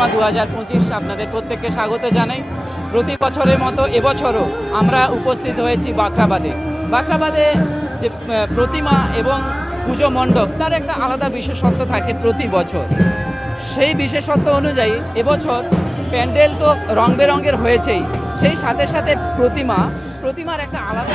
পরিক্রমা দু হাজার পঁচিশ আপনাদের প্রত্যেককে স্বাগত জানাই। প্রতি বছরের মতো এবছরও আমরা উপস্থিত হয়েছি বাঁকড়াবাদে। বাঁকড়াবাদে যে প্রতিমা এবং পুজো মণ্ডপ, তার একটা আলাদা বিশেষত্ব থাকে প্রতি বছর। সেই বিশেষত্ব অনুযায়ী এবছর প্যান্ডেল তো রং বেরঙের হয়েছেই। সেই সাথে সাথে প্রতিমা, প্রতিমার একটা আলাদা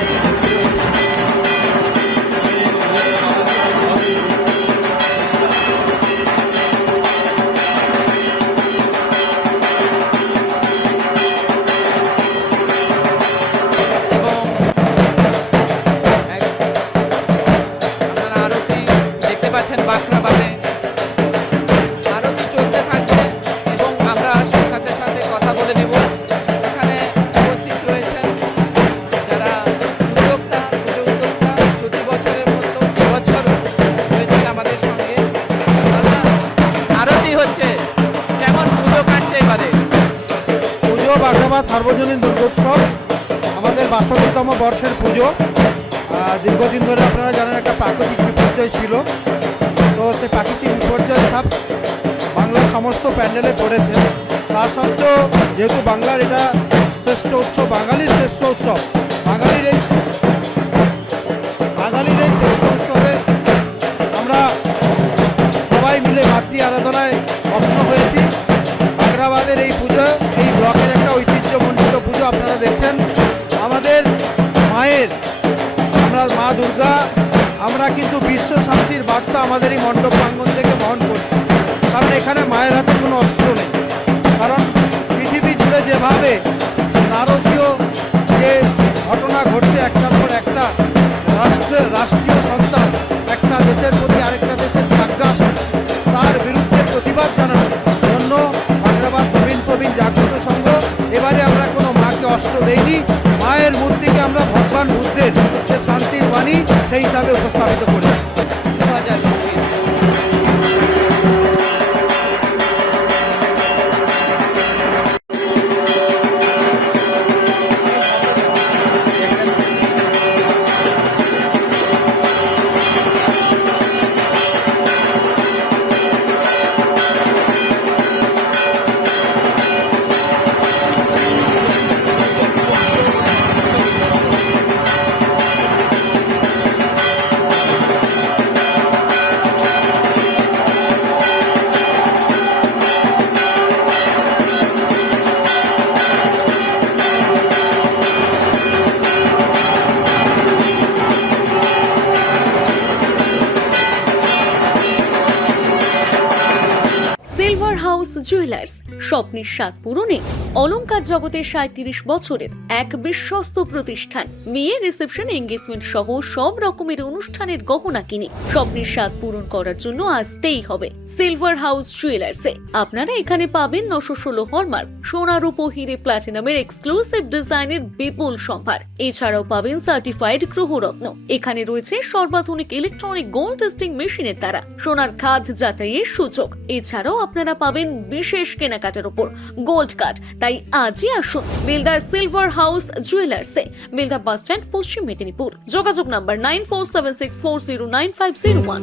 বাগড়াবাদ সার্বজনীন দুর্গোৎসব, আমাদের বাষট্টিতম বর্ষের পুজো। দীর্ঘদিন ধরে আপনারা জানেন একটা প্রাকৃতিক বিপর্যয় ছিল। তো সেই প্রাকৃতিক বিপর্যয়ের ছাপ বাংলার সমস্ত প্যান্ডেলে পড়েছে। তা সত্ত্বেও যেহেতু বাংলার এটা শ্রেষ্ঠ উৎসব, বাঙালির শ্রেষ্ঠ উৎসব, বাঙালির এই বাঙালির এই শ্রেষ্ঠ উৎসবে আমরা সবাই মিলে মাতৃ আরাধনায় মগ্ন হয়েছি। আগ্রাবাদের এই পুজো, এই ব্লকের একটা ঐতিহ্যমণ্ডিত পুজো আপনারা দেখছেন। আমাদের মায়ের, আমরা মা দুর্গা, আমরা কিন্তু বিশ্ব শান্তির বার্তা আমাদের এই মণ্ডপ প্রাঙ্গণ থেকে বহন করছি। কারণ এখানে মায়ের হাতে কোনো অস্ত্র নেই। কারণ পৃথিবী জুড়ে যেভাবে মাকে দেয়নি মায়ের মূর্তিকে আমরা ভগবান বুদ্ধের যে শান্তির বাণী সেই হিসাবে উপস্থাপিত করেছি। House jewellers. স্বপ্নের স্বাদ পূরণে অলংকার জগতের সাঁত্রিশ বছরের এক বিশ্বস্ত প্রতিষ্ঠান। বিয়ে রিসেপশন এঙ্গেজমেন্ট সহ সব রকমের অনুষ্ঠানের গহনা কিনে স্বপ্নের স্বাদ পূরণ করার জন্য আসতেই হবে সিলভার হাউস জুয়েলার্সে। আপনারা এখানে পাবেন নশো ষোলো হলমার্ক সোনার উপ হিরে প্লাটিনামের এক্সক্লুসিভ ডিজাইনের বিপুল সম্ভার। এছাড়াও পাবেন সার্টিফাইড গ্রহরত্ন। এখানে রয়েছে সর্বাধুনিক ইলেকট্রনিক গোল্ড টেস্টিং মেশিনের দ্বারা। সোনার খাদ যাচাইয়ের সূচক এছাড়াও আপনারা পাবেন বিশেষ কেনাকাটার উপর। Gold card. তাই আজই আসুন বিলদা সিলভার হাউস জুয়েলার্সে। বিলদা বাস স্ট্যান্ড, পশ্চিম মেদিনীপুর। যোগাযোগ number nine four seven six four zero nine five zero one.